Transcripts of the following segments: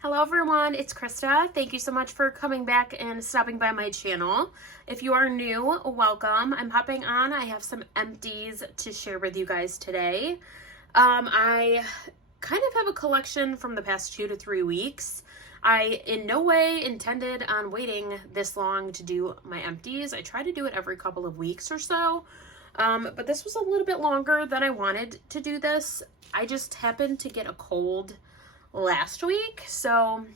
Hello everyone, it's Krista. Thank you so much for coming back and stopping by my channel. If you are new, welcome. I'm hopping on. I have some empties to share with you guys today. I kind of have a collection from the past 2 to 3 weeks. I in no way intended on waiting this long to do my empties. I try to do it every couple of weeks or so. But this was a little bit longer than I wanted to do this. I just happened to get a cold last week, so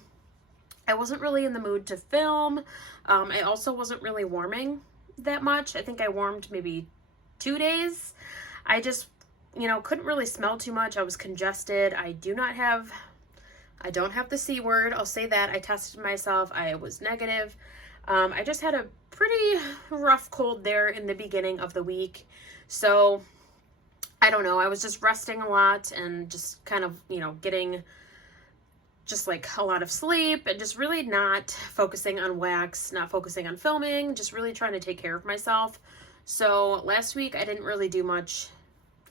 I wasn't really in the mood to film. I also wasn't really warming that much. I think I warmed maybe 2 days. I just, couldn't really smell too much. I was congested. I don't have the C word. I'll say that. I tested myself. I was negative. I just had a pretty rough cold there in the beginning of the week. So I don't know. I was just resting a lot and just kind of, getting just like a lot of sleep and just really not focusing on wax, not focusing on filming, just really trying to take care of myself. So last week I didn't really do much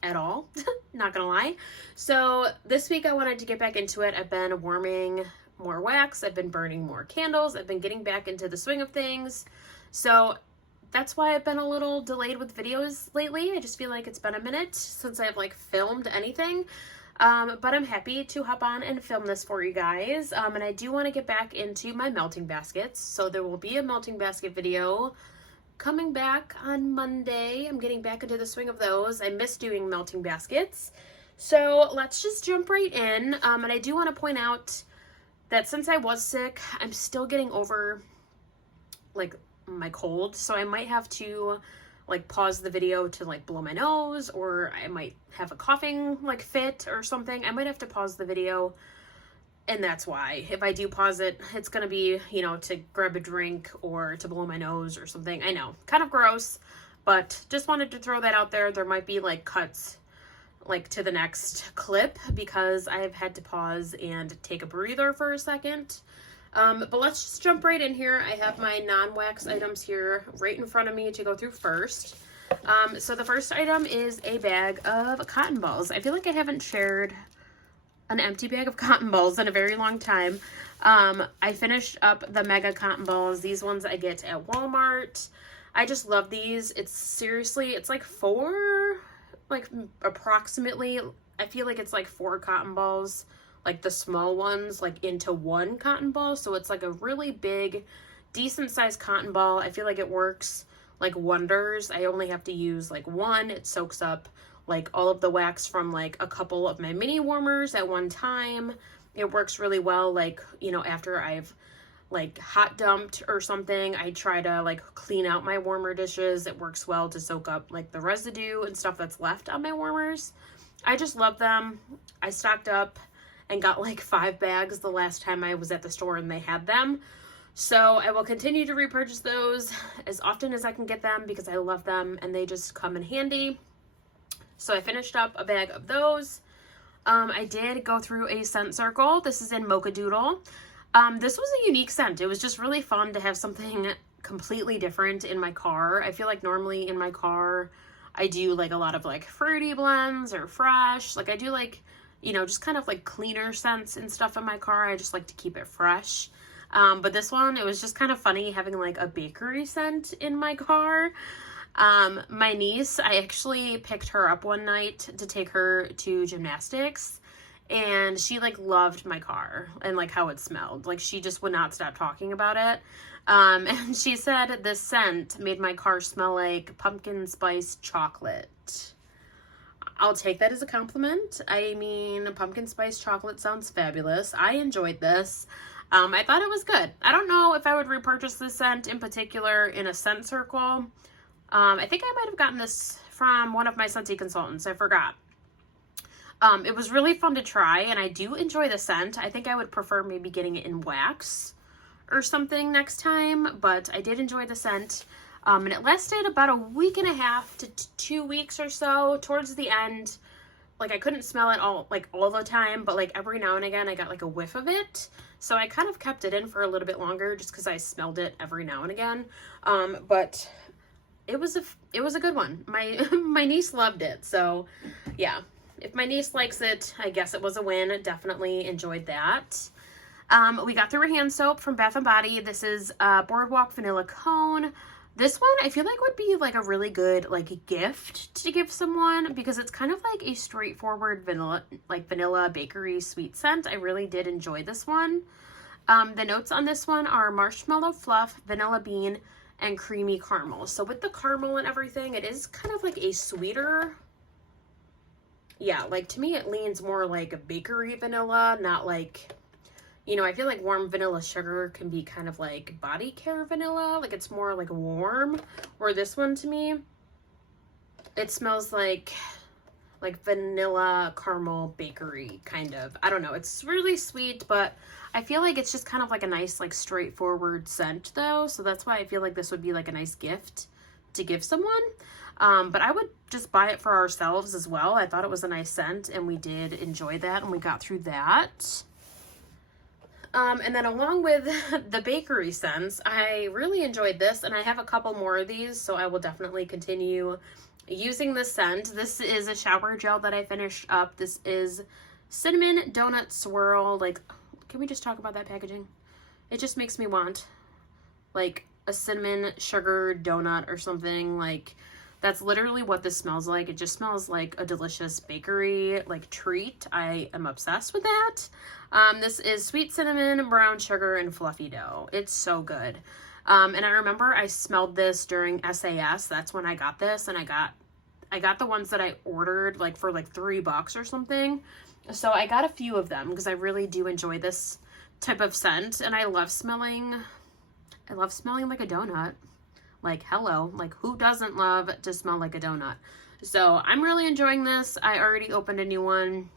at all, not gonna lie. So this week I wanted to get back into it. I've been warming more wax, I've been burning more candles, I've been getting back into the swing of things. So that's why I've been a little delayed with videos lately. I just feel like it's been a minute since I've filmed anything. But I'm happy to hop on and film this for you guys. And I do want to get back into my melting baskets. So there will be a melting basket video coming back on Monday. I'm getting back into the swing of those. I miss doing melting baskets. So let's just jump right in. And I do want to point out that since I was sick, I'm still getting over my cold. So I might have to pause the video to blow my nose, or I might have a coughing fit or something. I might have to pause the video, and that's why. If I do pause it, it's gonna be, to grab a drink or to blow my nose or something. I know, kind of gross, but just wanted to throw that out there. There might be cuts to the next clip because I've had to pause and take a breather for a second. But let's just jump right in here. I have my non-wax items here right in front of me to go through first. So the first item is a bag of cotton balls. I feel like I haven't shared an empty bag of cotton balls in a very long time. I finished up the mega cotton balls. These ones I get at Walmart. I just love these. It's seriously, it's approximately, I feel like it's 4 cotton balls, the small ones, into one cotton ball. So it's a really big, decent sized cotton ball. I feel like it works wonders. I only have to use one. It soaks up all of the wax from a couple of my mini warmers at one time. It works really well. After I've hot dumped or something, I try to clean out my warmer dishes. It works well to soak up the residue and stuff that's left on my warmers. I just love them. I stocked up and got 5 bags the last time I was at the store and they had them. So I will continue to repurchase those as often as I can get them because I love them and they just come in handy. So I finished up a bag of those. I did go through a scent circle. This is in Mocha Doodle. This was a unique scent. It was just really fun to have something completely different in my car. I feel like normally in my car I do a lot of fruity blends or fresh. I do just kind of cleaner scents and stuff in my car. I just like to keep it fresh. But this one, it was just kind of funny having a bakery scent in my car. My niece, I actually picked her up one night to take her to gymnastics, and she loved my car and how it smelled. She just would not stop talking about it. And she said this scent made my car smell like pumpkin spice chocolate. I'll take that as a compliment. I mean, pumpkin spice chocolate sounds fabulous. I enjoyed this. I thought it was good. I don't know if I would repurchase this scent in particular in a scent circle. I think I might have gotten this from one of my Scentsy consultants. I forgot. It was really fun to try, and I do enjoy the scent. I think I would prefer maybe getting it in wax or something next time, but I did enjoy the scent. And it lasted about a week and a half to 2 weeks or so. Towards the end, I couldn't smell it all the time, but every now and again I got a whiff of it. So I kind of kept it in for a little bit longer just because I smelled it every now and again. But it was a good one. My niece loved it. So yeah, if my niece likes it, I guess it was a win. Definitely enjoyed that. We got through a hand soap from Bath & Body. This is Boardwalk Vanilla Cone. This one I feel like would be like a really good like gift to give someone because it's kind of like a straightforward vanilla bakery sweet scent. I really did enjoy this one. The notes on this one are marshmallow fluff, vanilla bean, and creamy caramel. So with the caramel and everything, it is kind of like a sweeter. Yeah, like to me it leans more like a bakery vanilla, not like, you know, I feel like warm vanilla sugar can be kind of like body care vanilla. Like it's more like warm. Or this one to me, it smells like vanilla caramel bakery kind of. I don't know. It's really sweet, but I feel like it's just kind of like a nice like straightforward scent though. So that's why I feel like this would be like a nice gift to give someone. But I would just buy it for ourselves as well. I thought it was a nice scent and we did enjoy that and we got through that. And then along with the bakery scents, I really enjoyed this, and I have a couple more of these, so I will definitely continue using this scent. This is a shower gel that I finished up. This is Cinnamon Donut Swirl. Like, can we just talk about that packaging? It just makes me want, like, a cinnamon sugar donut or something. Like, that's literally what this smells like. It just smells like a delicious bakery, like, treat. I am obsessed with that. This is sweet cinnamon, brown sugar, and fluffy dough. It's so good. And I remember I smelled this during SAS. That's when I got this, and I got the ones that I ordered like for like $3 or something. So I got a few of them because I really do enjoy this type of scent, and I love smelling like a donut. Like, hello, like who doesn't love to smell like a donut? So I'm really enjoying this. I already opened a new one.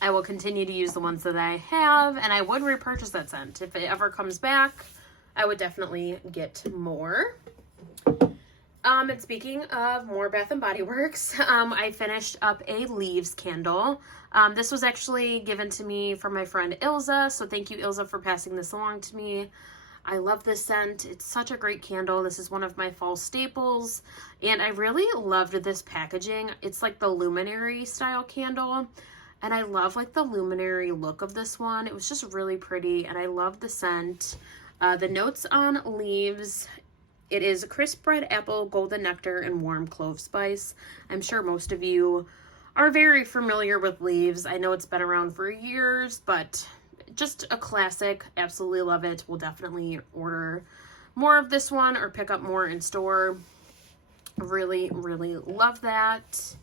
I will continue to use the ones that I have, and I would repurchase that scent. If it ever comes back, I would definitely get more. And speaking of more Bath & Body Works, I finished up a leaves candle. This was actually given to me from my friend Ilza, so thank you, Ilza, for passing this along to me. I love this scent. It's such a great candle. This is one of my fall staples, and I really loved this packaging. It's like the luminary style candle, and I love like the luminary look of this one. It was just really pretty, and I love the scent. The notes on leaves, it is crisp red apple, golden nectar, and warm clove spice. I'm sure most of you are very familiar with leaves. I know it's been around for years, but just a classic. Absolutely love it. We'll definitely order more of this one or pick up more in store. Really, really love that.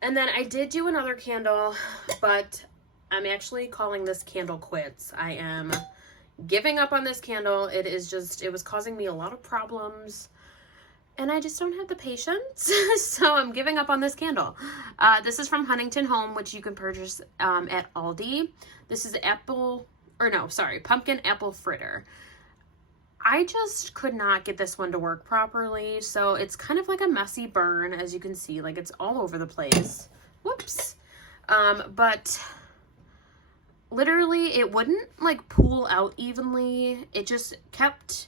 And then I did do another candle, but I'm actually calling this candle quits. I am giving up on this candle. It was causing me a lot of problems, and I just don't have the patience. So I'm giving up on this candle. This is from Huntington Home, which you can purchase at Aldi. This is pumpkin apple fritter. I just could not get this one to work properly, so it's kind of like a messy burn, as you can see. Like, it's all over the place. Whoops. But literally, it wouldn't, like, pool out evenly. It just kept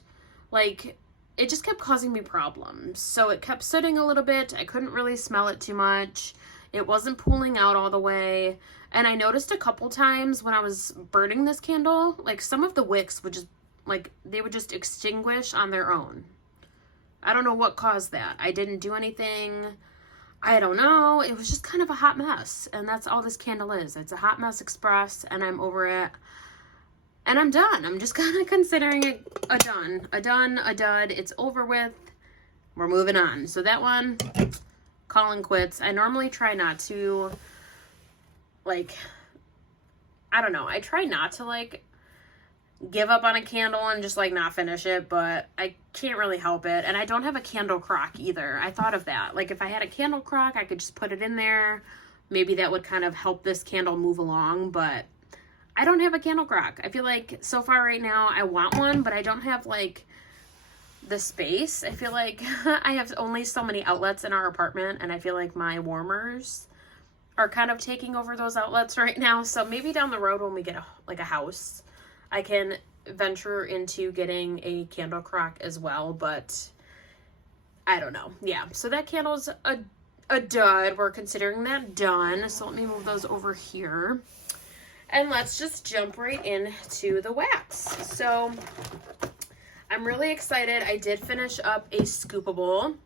causing me problems. So it kept sitting a little bit. I couldn't really smell it too much. It wasn't pooling out all the way. And I noticed a couple times when I was burning this candle, like, some of the wicks would just, like, they would just extinguish on their own. I don't know what caused that. I didn't do anything. I don't know. It was just kind of a hot mess. And that's all this candle is. It's a hot mess express, and I'm over it. And I'm done. I'm just kind of considering it a dud. It's over with. We're moving on. So that one, calling quits. I normally try not to, like, I don't know. I try not to, like, give up on a candle and just, like, not finish it, but I can't really help it. And I don't have a candle crock either. I thought of that. Like, if I had a candle crock, I could just put it in there. Maybe that would kind of help this candle move along, but I don't have a candle crock. I feel like so far right now I want one, but I don't have, like, the space. I feel like I have only so many outlets in our apartment, and I feel like my warmers are kind of taking over those outlets right now. So maybe down the road when we get a house, I can venture into getting a candle crock as well, but I don't know. Yeah, so that candle's a dud. We're considering that done. So let me move those over here. And let's just jump right into the wax. So I'm really excited. I did finish up a scoopable.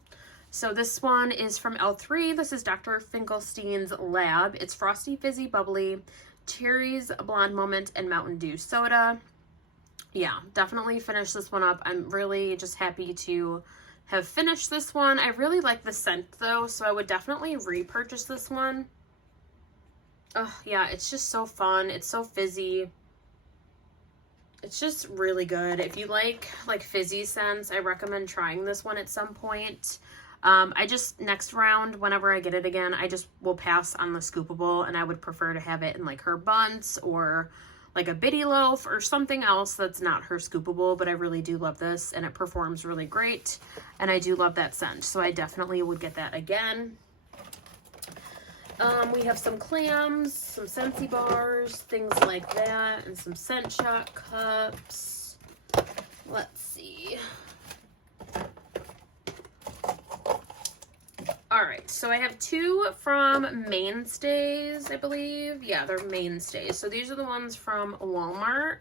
So this one is from L3. This is Dr. Finkelstein's Lab. It's Frosty Fizzy Bubbly, Cherries, Blonde Moment, and Mountain Dew Soda. Yeah, definitely finished this one up. I'm really just happy to have finished this one. I really like the scent though, so I would definitely repurchase this one. Oh yeah, it's just so fun. It's so fizzy. It's just really good. If you like fizzy scents, I recommend trying this one at some point. Next round, whenever I get it again, I just will pass on the scoopable, and I would prefer to have it in like her buns or like a bitty loaf or something else that's not her scoopable, but I really do love this, and it performs really great, and I do love that scent, so I definitely would get that again. We have some clams, some Scentsy Bars, things like that, and some Scent Shot cups. Let's see. Alright, so I have two from Mainstays, I believe. Yeah, they're Mainstays. So these are the ones from Walmart.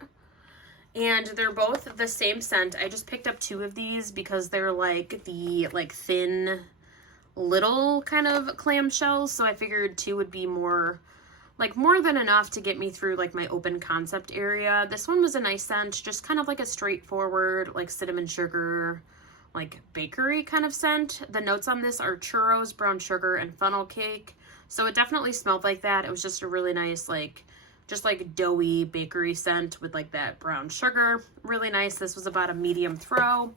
And they're both the same scent. I just picked up two of these because they're like the thin little kind of clamshells. So I figured two would be more than enough to get me through like my open concept area. This one was a nice scent, just kind of like a straightforward like cinnamon sugar, like bakery kind of scent. The notes on this are churros, brown sugar, and funnel cake. So it definitely smelled like that. It was just a really nice just doughy bakery scent with like that brown sugar. Really nice. This was about a medium throw.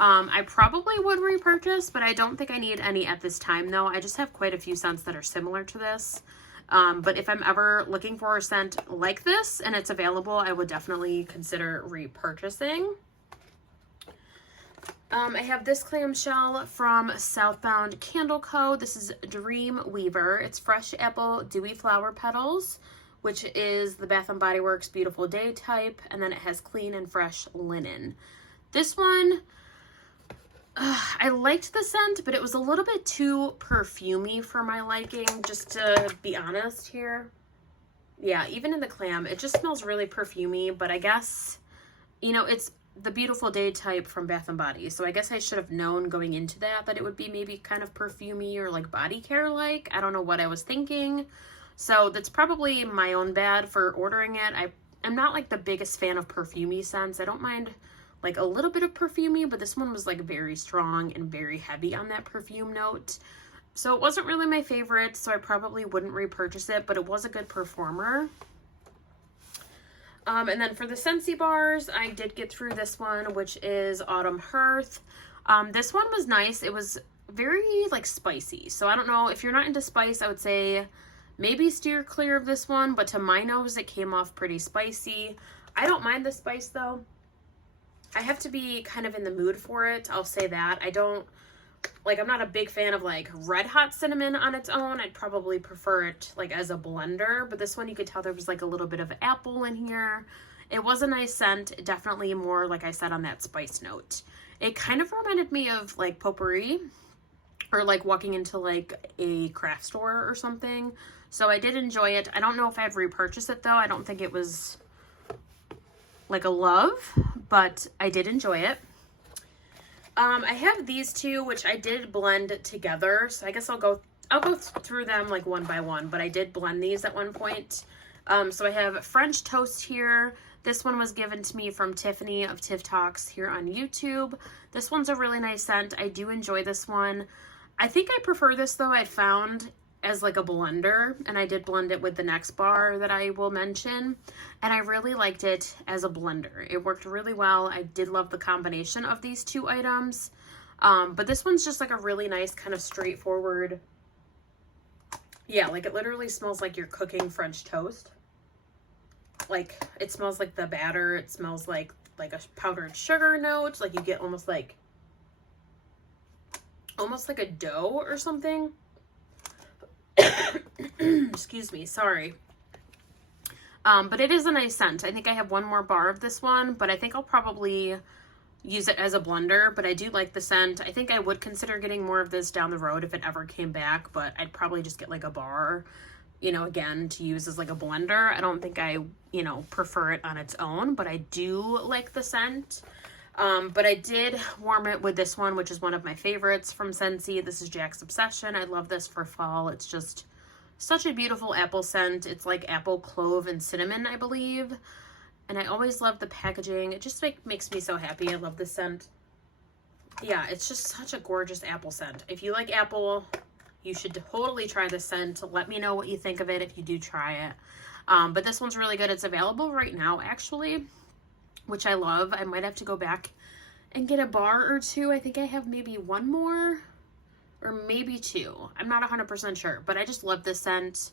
I probably would repurchase, but I don't think I need any at this time though. I just have quite a few scents that are similar to this. But if I'm ever looking for a scent like this and it's available, I would definitely consider repurchasing. I have this clamshell from Southbound Candle Co. This is Dream Weaver. It's Fresh Apple Dewy Flower Petals, which is the Bath & Body Works Beautiful Day type, and then it has Clean and Fresh Linen. This one, I liked the scent, but it was a little bit too perfumey for my liking, just to be honest here. Yeah, even in the clam, it just smells really perfumey, but I guess, you know, it's the Beautiful Day type from Bath & Body, so I guess I should have known going into that it would be maybe kind of perfumey or like body care like. I don't know what I was thinking, so that's probably my own bad for ordering it. I'm not like the biggest fan of perfumey scents. I don't mind like a little bit of perfumey, but this one was like very strong and very heavy on that perfume note, so it wasn't really my favorite, so I probably wouldn't repurchase it, but it was a good performer. And then for the Scentsy Bars, I did get through this one, which is Autumn Hearth. This one was nice. It was very like spicy. So I don't know, if you're not into spice, I would say maybe steer clear of this one, but to my nose, it came off pretty spicy. I don't mind the spice though. I have to be kind of in the mood for it. I'll say that. I'm not a big fan of like red hot cinnamon on its own. I'd probably prefer it like as a blender, but this one you could tell there was like a little bit of apple in here. It was a nice scent, definitely more, like I said, on that spice note. It kind of reminded me of like potpourri, or like walking into like a craft store or something. So I did enjoy it. I don't know if I've repurchased it though. I don't think it was like a love, but I did enjoy it. I have these two, which I did blend together, so I guess I'll go through them like one by one, but I did blend these at one point. So I have French Toast here. This one was given to me from Tiffany of Tiff Talks here on YouTube. This one's a really nice scent. I do enjoy this one. I think I prefer this though, I found, as like a blender, and I did blend it with the next bar that I will mention, and I really liked it as a blender. It worked really well. I did love the combination of these two items, but this one's just like a really nice kind of straightforward, yeah, like it literally smells like you're cooking French toast. Like it smells like the batter, it smells like a powdered sugar note, like you get almost like a dough or something. Excuse me, sorry. But it is a nice scent. I think I have one more bar of this one, but I think I'll probably use it as a blender, but I do like the scent. I think I would consider getting more of this down the road if it ever came back, but I'd probably just get like a bar you know, again, to use as like a blender. I don't think I, you know, prefer it on its own, but I do like the scent. But I did warm it with this one, which is one of my favorites from Scentsy. This is Jack's Obsession. I love this for fall. It's just such a beautiful apple scent. It's like apple, clove, and cinnamon, I believe. And I always love the packaging. It just makes me so happy. I love this scent. Yeah, it's just such a gorgeous apple scent. If you like apple, you should totally try this scent. Let me know what you think of it if you do try it. But this one's really good. It's available right now, actually, which I love. I might have to go back and get a bar or two. I think I have maybe one more or maybe two. I'm not 100% sure, but I just love this scent.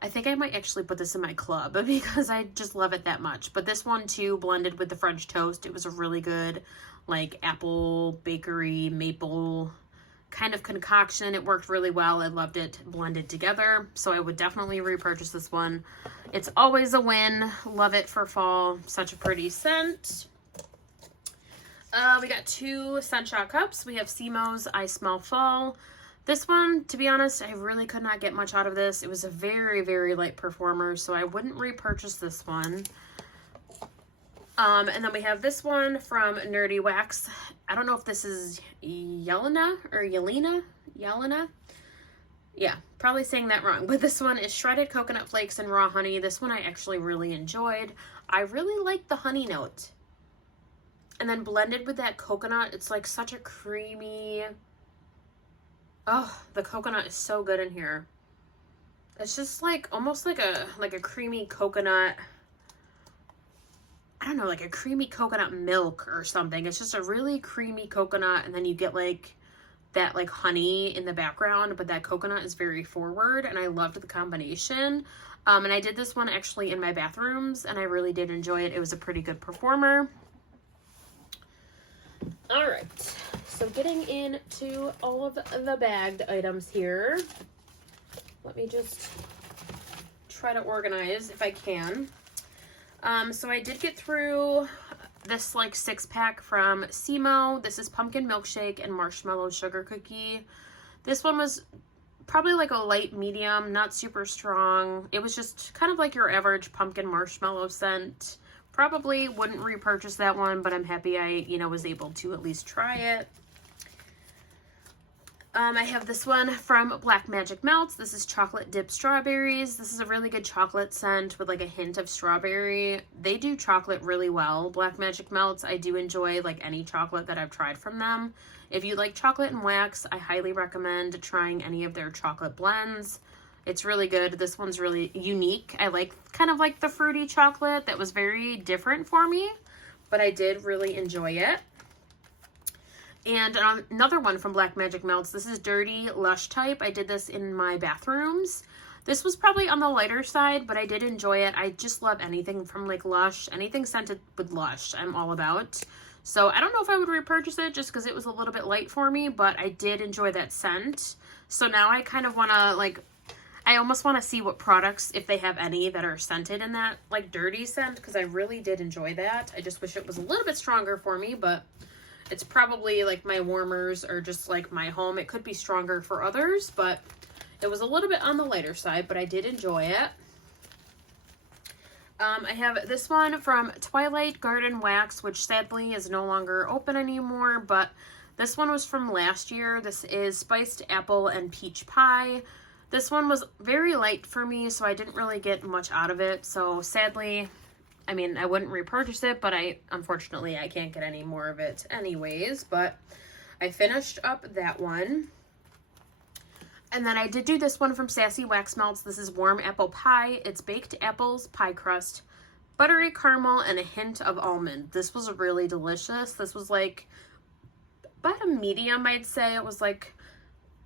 I think I might actually put this in my club because I just love it that much. But this one too, blended with the French toast, it was a really good like apple, bakery, maple kind of concoction. It worked really well. I loved it blended together. So I would definitely repurchase this one. It's always a win. Love it for fall. Such a pretty scent. We got 2 scent shot cups. We have Simo's I Smell Fall. This one, to be honest, I really could not get much out of this. It was a very, very light performer, so I wouldn't repurchase this one. And then we have this one from Nerdy Wax. I don't know if this is Yelena or Yelena. Yeah, probably saying that wrong. But this one is shredded coconut flakes and raw honey. This one I actually really enjoyed. I really like the honey note. And then blended with that coconut, it's like such a creamy... Oh, the coconut is so good in here. It's just like almost like a creamy coconut... I don't know, like a creamy coconut milk or something. It's just a really creamy coconut, and then you get like that like honey in the background, but that coconut is very forward, and I loved the combination. And I did this one actually in my bathrooms, and I really did enjoy it. It was a pretty good performer. All right, so getting into all of the bagged items here. Let me just try to organize if I can. So I did get through this like 6-pack from Simo. This is pumpkin milkshake and marshmallow sugar cookie. This one was probably like a light medium, not super strong. It was just kind of like your average pumpkin marshmallow scent. Probably wouldn't repurchase that one, but I'm happy I, was able to at least try it. I have this one from Black Magic Melts. This is chocolate dipped strawberries. This is a really good chocolate scent with like a hint of strawberry. They do chocolate really well, Black Magic Melts. I do enjoy like any chocolate that I've tried from them. If you like chocolate and wax, I highly recommend trying any of their chocolate blends. It's really good. This one's really unique. I like kind of like the fruity chocolate. That was very different for me, but I did really enjoy it. And another one from Black Magic Melts. This is Dirty Lush Type. I did this in my bathrooms. This was probably on the lighter side, but I did enjoy it. I just love anything from like Lush. Anything scented with Lush, I'm all about. So I don't know if I would repurchase it just because it was a little bit light for me, but I did enjoy that scent. So now I kind of want to like... I almost want to see what products, if they have any that are scented in that like dirty scent, because I really did enjoy that. I just wish it was a little bit stronger for me, but it's probably like my warmers or just like my home. It could be stronger for others, but it was a little bit on the lighter side, but I did enjoy it. I have this one from Twilight Garden Wax, which sadly is no longer open anymore, but this one was from last year. This is Spiced Apple and Peach Pie. This one was very light for me, so I didn't really get much out of it. So sadly, I mean, I wouldn't repurchase it, but unfortunately, I can't get any more of it anyways. But I finished up that one. And then I did do this one from Sassy Wax Melts. This is Warm Apple Pie. It's baked apples, pie crust, buttery caramel, and a hint of almond. This was really delicious. This was like about a medium, I'd say. It was like...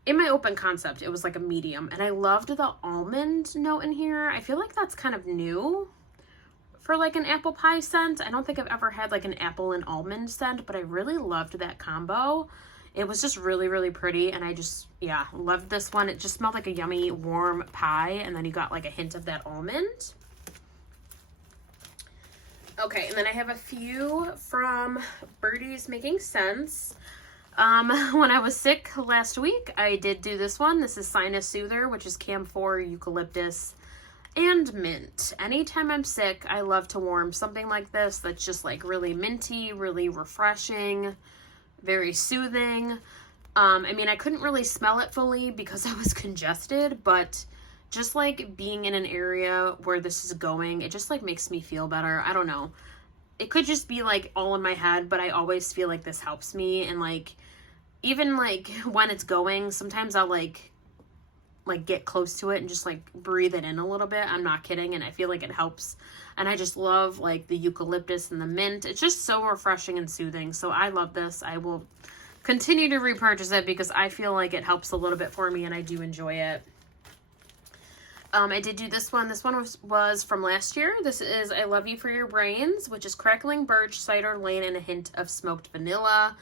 in my open concept, it was like a medium, and I loved the almond note in here. I feel like that's kind of new for like an apple pie scent. I don't think I've ever had like an apple and almond scent, but I really loved that combo. It was just really, really pretty, and I just, yeah, loved this one. It just smelled like a yummy, warm pie, and then you got like a hint of that almond. Okay, and then I have a few from Birdie's Making Sense. When I was sick last week, I did do this one. This is Sinus Soother, which is camphor, eucalyptus, and mint. Anytime I'm sick, I love to warm something like this that's just like really minty, really refreshing, very soothing. I mean, I couldn't really smell it fully because I was congested, but just like being in an area where this is going, it just like makes me feel better. I don't know. It could just be like all in my head, but I always feel like this helps me. And like, even like when it's going, sometimes I'll like get close to it and just like breathe it in a little bit. I'm not kidding. And I feel like it helps. And I just love like the eucalyptus and the mint. It's just so refreshing and soothing. So I love this. I will continue to repurchase it because I feel like it helps a little bit for me and I do enjoy it. I did do this one. This one was from last year. This is I Love You for Your Brains, which is crackling birch, cider lane, and a hint of smoked vanilla.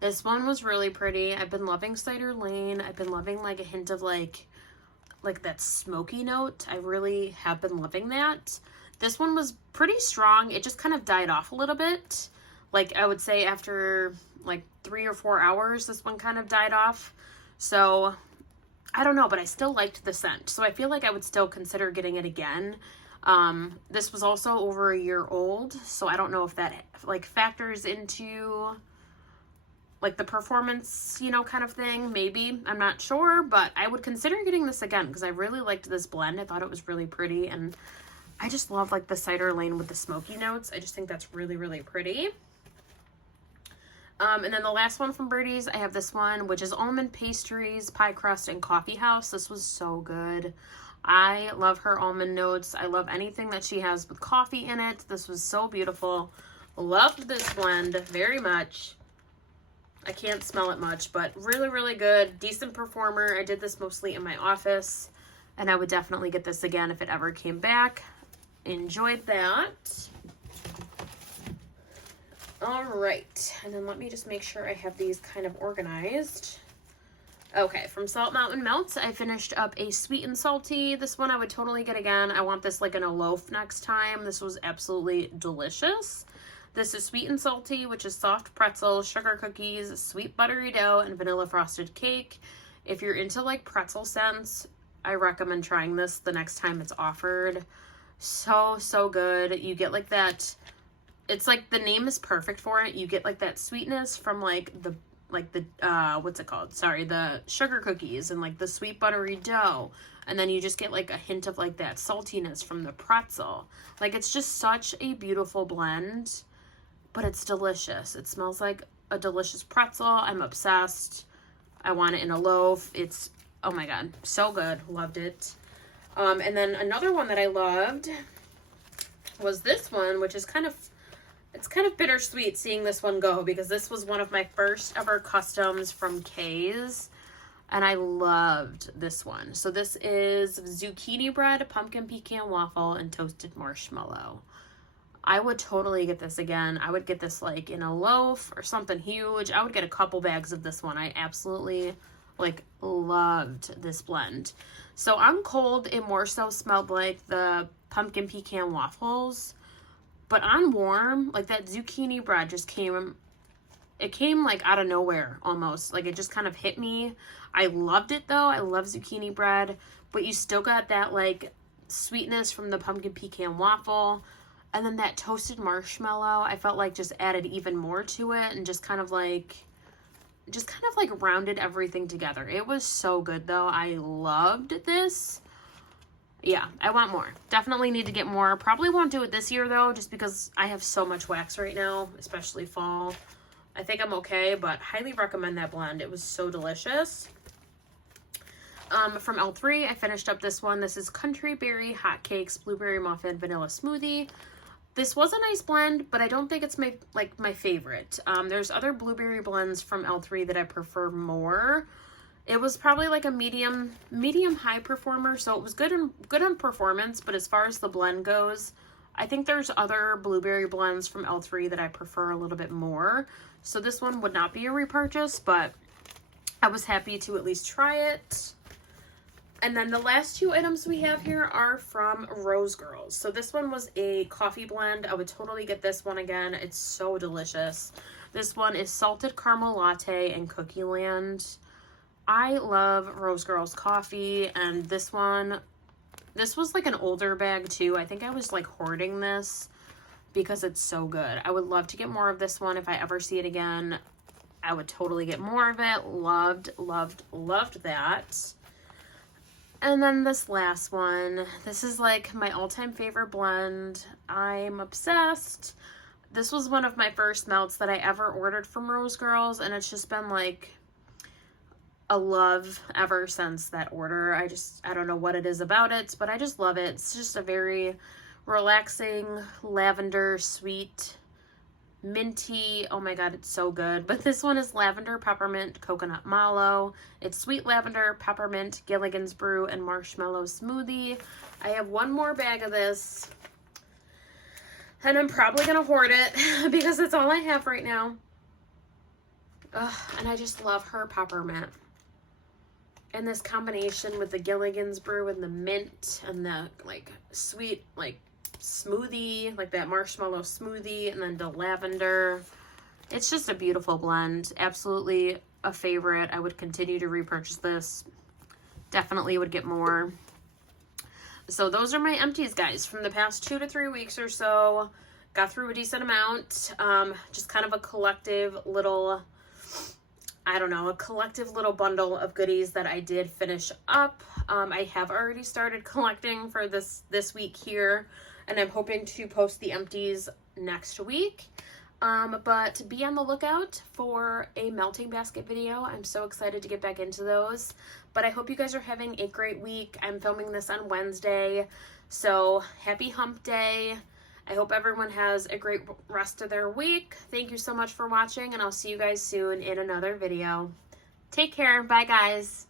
This one was really pretty. I've been loving cider lane. I've been loving like a hint of like that smoky note. I really have been loving that. This one was pretty strong. It just kind of died off a little bit. Like I would say after like 3 or 4 hours, this one kind of died off. So I don't know, but I still liked the scent. So I feel like I would still consider getting it again. This was also over a year old. So I don't know if that like factors into like the performance, you know, kind of thing. Maybe. I'm not sure, but I would consider getting this again because I really liked this blend. I thought it was really pretty. And I just love like the cider lane with the smoky notes. I just think that's really, really pretty. And then the last one from Birdie's, I have this one, which is Almond Pastries, Pie Crust, and Coffee House. This was so good. I love her almond notes. I love anything that she has with coffee in it. This was so beautiful. Loved this blend very much. I can't smell it much, but really, really good. Decent performer. I did this mostly in my office, and I would definitely get this again if it ever came back. Enjoyed that. All right, and then let me just make sure I have these kind of organized. Okay, from Salt Mountain Melts, I finished up a sweet and salty. This one I would totally get again. I want this like in a loaf next time. This was absolutely delicious. This is sweet and salty, which is soft pretzel, sugar cookies, sweet buttery dough, and vanilla frosted cake. If you're into like pretzel scents, I recommend trying this the next time it's offered. So, so good. You get like that. It's like the name is perfect for it. You get like that sweetness from like the what's it called? Sorry, the sugar cookies and like the sweet buttery dough. And then you just get like a hint of like that saltiness from the pretzel. Like it's just such a beautiful blend, but it's delicious. It smells like a delicious pretzel. I'm obsessed. I want it in a loaf. It's, oh my God, so good. Loved it. And then another one that I loved was this one, which is it's kind of bittersweet seeing this one go because this was one of my first ever customs from K's and I loved this one. So this is zucchini bread, pumpkin pecan waffle, and toasted marshmallow. I would totally get this again. I would get this like in a loaf or something huge. I would get a couple bags of this one. I absolutely like loved this blend. So on cold, it more so smelled like the pumpkin pecan waffles. But on warm, like that zucchini bread just came like out of nowhere almost. Like it just kind of hit me. I loved it though. I love zucchini bread. But you still got that like sweetness from the pumpkin pecan waffle. And then that toasted marshmallow, I felt like just added even more to it. And just kind of like rounded everything together. It was so good though. I loved this. Yeah, I want more. Definitely need to get more. Probably won't do it this year, though, just because I have so much wax right now, especially fall. I think I'm okay, but highly recommend that blend. It was so delicious. From L3, I finished up this one. This is Country Berry Hotcakes, Blueberry Muffin, Vanilla Smoothie. This was a nice blend, but I don't think it's my favorite. There's other blueberry blends from L3 that I prefer more. It was probably like a medium high performer, so it was good on performance, but as far as the blend goes, I think there's other blueberry blends from L3 that I prefer a little bit more. So this one would not be a repurchase, but I was happy to at least try it. And then the last two items we have here are from Rose Girls. So this one was a coffee blend. I would totally get this one again. It's so delicious. This one is Salted Caramel Latte and Cookie Land. I love Rose Girls coffee, and this was like an older bag too. I think I was like hoarding this because it's so good. I would love to get more of this one. If I ever see it again, I would totally get more of it. Loved, loved, loved that. And then this last one, this is like my all-time favorite blend. I'm obsessed. This was one of my first melts that I ever ordered from Rose Girls, and it's just been like a love ever since that order. I don't know what it is about it, but I just love it. It's just a very relaxing lavender, sweet, minty. Oh my god, it's so good. But this one is lavender, peppermint, coconut mallow. It's sweet lavender, peppermint, Gilligan's Brew, and marshmallow smoothie. I have one more bag of this, and I'm probably gonna hoard it because that's all I have right now. Ugh, and I just love her peppermint. And this combination with the Gilligan's Brew and the mint and the like sweet like smoothie, like that marshmallow smoothie, and then the lavender. It's just a beautiful blend. Absolutely a favorite. I would continue to repurchase this. Definitely would get more. So those are my empties, guys, from the past 2 to 3 weeks or so. Got through a decent amount. Just kind of a collective little, I don't know, a collective little bundle of goodies that I did finish up. I have already started collecting for this week here, and I'm hoping to post the empties next week. But be on the lookout for a melting basket video. I'm so excited to get back into those. But I hope you guys are having a great week. I'm filming this on Wednesday, so happy hump day. I hope everyone has a great rest of their week. Thank you so much for watching, and I'll see you guys soon in another video. Take care. Bye, guys.